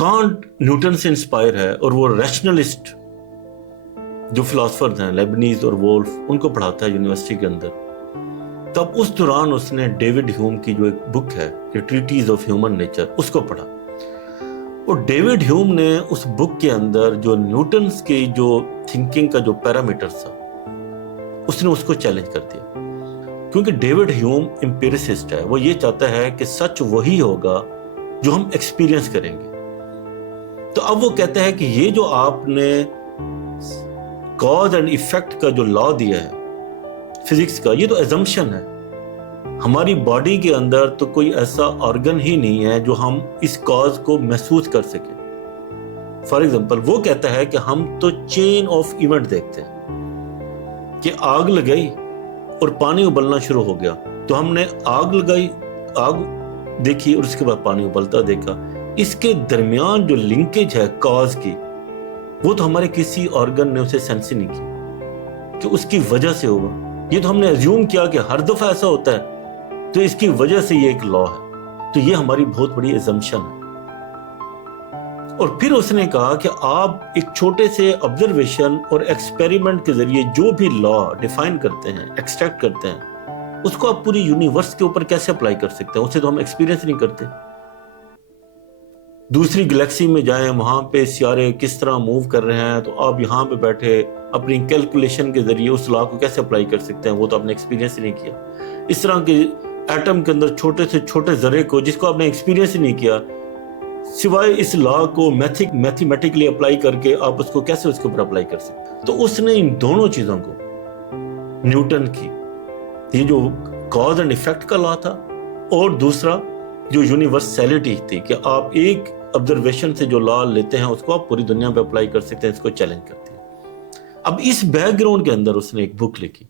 Can't Newton से inspire है और वो रैशनलिस्ट जो फिलोसफर हैं लेबनीज और वोल्फ उनको पढ़ाता है यूनिवर्सिटी के अंदर। तब उस दौरान उसने डेविड ह्यूम की जो एक बुक है ट्रीटीज ऑफ ह्यूमन नेचर उसको पढ़ा, और डेविड ह्यूम ने उस बुक के अंदर जो न्यूटन्स की जो थिंकिंग का जो पैरामीटर्स था उसने उसको चैलेंज कर दिया, क्योंकि डेविड ह्यूम एम्पिरिसिस्ट है। वो ये चाहता है कि सच वही होगा जो हम एक्सपीरियंस करेंगे। तो अब वो कहता है कि ये जो आपने कॉज एंड इफेक्ट का जो लॉ दिया है फिजिक्स का, ये तो एजम्पशन है। हमारी बॉडी के अंदर तो कोई ऐसा ऑर्गन ही नहीं है जो हम इस कॉज को महसूस कर सके। फॉर एग्जाम्पल वो कहता है कि हम तो चेन ऑफ इवेंट देखते हैं कि आग लगाई और पानी उबलना शुरू हो गया, तो हमने आग लगाई, आग देखी और उसके बाद पानी उबलता देखा। इसके दरमियान जो लिंकेज है कॉज की, वो तो हमारे किसी ऑर्गन ने उसे सेंस ही नहीं की कि उसकी वजह से होगा। ये तो हमने अज्यूम किया कि हर दफा ऐसा होता है, तो इसकी वजह से ये एक लॉ है। तो ये हमारी बहुत बड़ी एजम्पशन है। और फिर उसने कहा कि आप एक छोटे से ऑब्जर्वेशन और एक्सपेरिमेंट के जरिए जो भी लॉ डिफाइन करते हैं, एक्सट्रैक्ट करते हैं, उसको आप पूरी यूनिवर्स के ऊपर कैसे अप्लाई कर सकते हैं? उसे तो हम एक्सपीरियंस नहीं करते। दूसरी गैलेक्सी में जाएं, वहां पे सितारे किस तरह मूव कर रहे हैं, तो आप यहाँ पे बैठे अपनी कैलकुलेशन के जरिए उस लॉ को कैसे अप्लाई कर सकते हैं? वो तो आपने एक्सपीरियंस ही नहीं किया। इस तरह के एटम के अंदर छोटे से छोटे जर्रे को, जिसको आपने एक्सपीरियंस ही नहीं किया, सिवाय इस लॉ को मैथमेटिकली अप्लाई करके आप उसको कैसे उसके ऊपर अप्लाई कर सकते हैं? तो उसने इन दोनों चीजों को, न्यूटन की ये जो कॉज एंड इफेक्ट का लॉ था, और दूसरा जो यूनिवर्सैलिटी थी कि आप एक ऑब्जर्वेशन से जो लॉ लेते हैं उसको आप पूरी दुनिया पे अप्लाई कर सकते हैं, इसको चैलेंज करती है। अब इस बैकग्राउंड के अंदर उसने एक बुक लिखी